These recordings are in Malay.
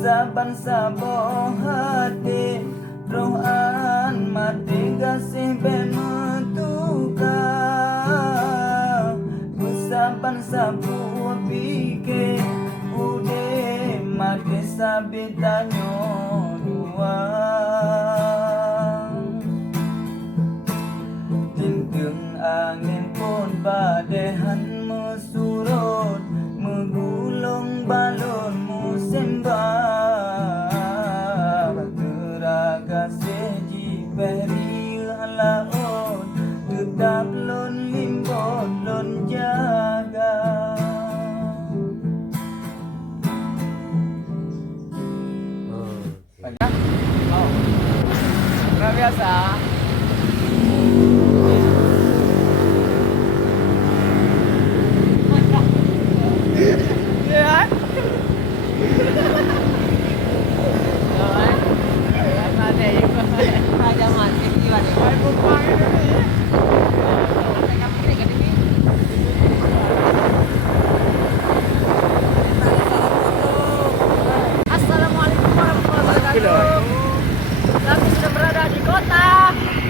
Saban sa buong hati, rohan mati kasih bemetuka. Saban sa buong pikir, udah mati sabitanyo dua. Tintung angin pun badehan mesurut, menggulung balon musim bar. Teraga seji peri laut, tetap lon limbot lon jaga. Banyak? Oh. Luar biasa. Assalamualaikum warahmatullahi wabarakatuh. Kami sudah berada di kota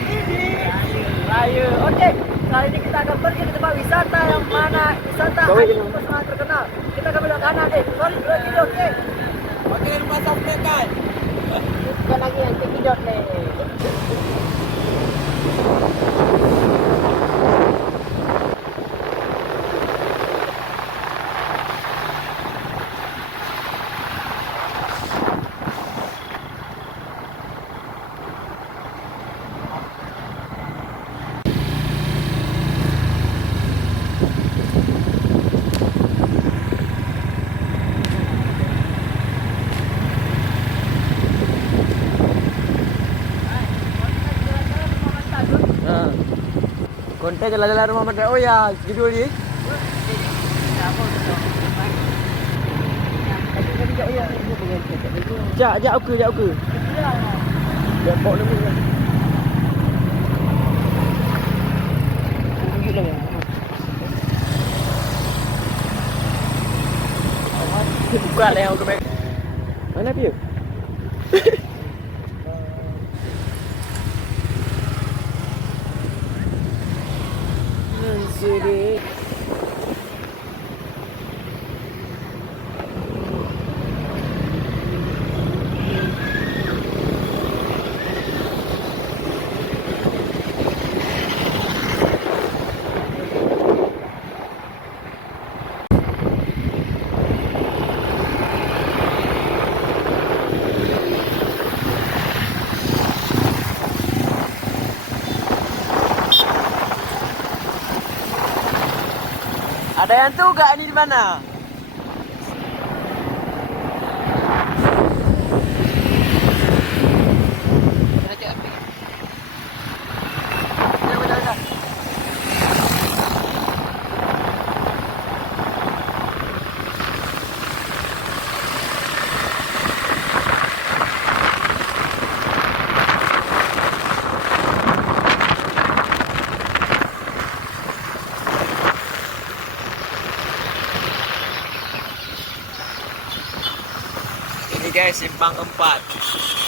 ini Raya. Okey, kali ini kita akan pergi ke tempat wisata yang mana wisata air sangat terkenal. Kita akan belok kanan sorry 2 kilo okey. Okey, lupa subscribe kan. Bukan lagi yang kidot ni. Konten jalan-jalan rumah Mat. Oh ya, video ni. Jap aku. Dia pok dulu. Buka lah yang aku baik. Mana dia? Jadi ada yang tahu gak ini di mana? Ini guys, simpang 4.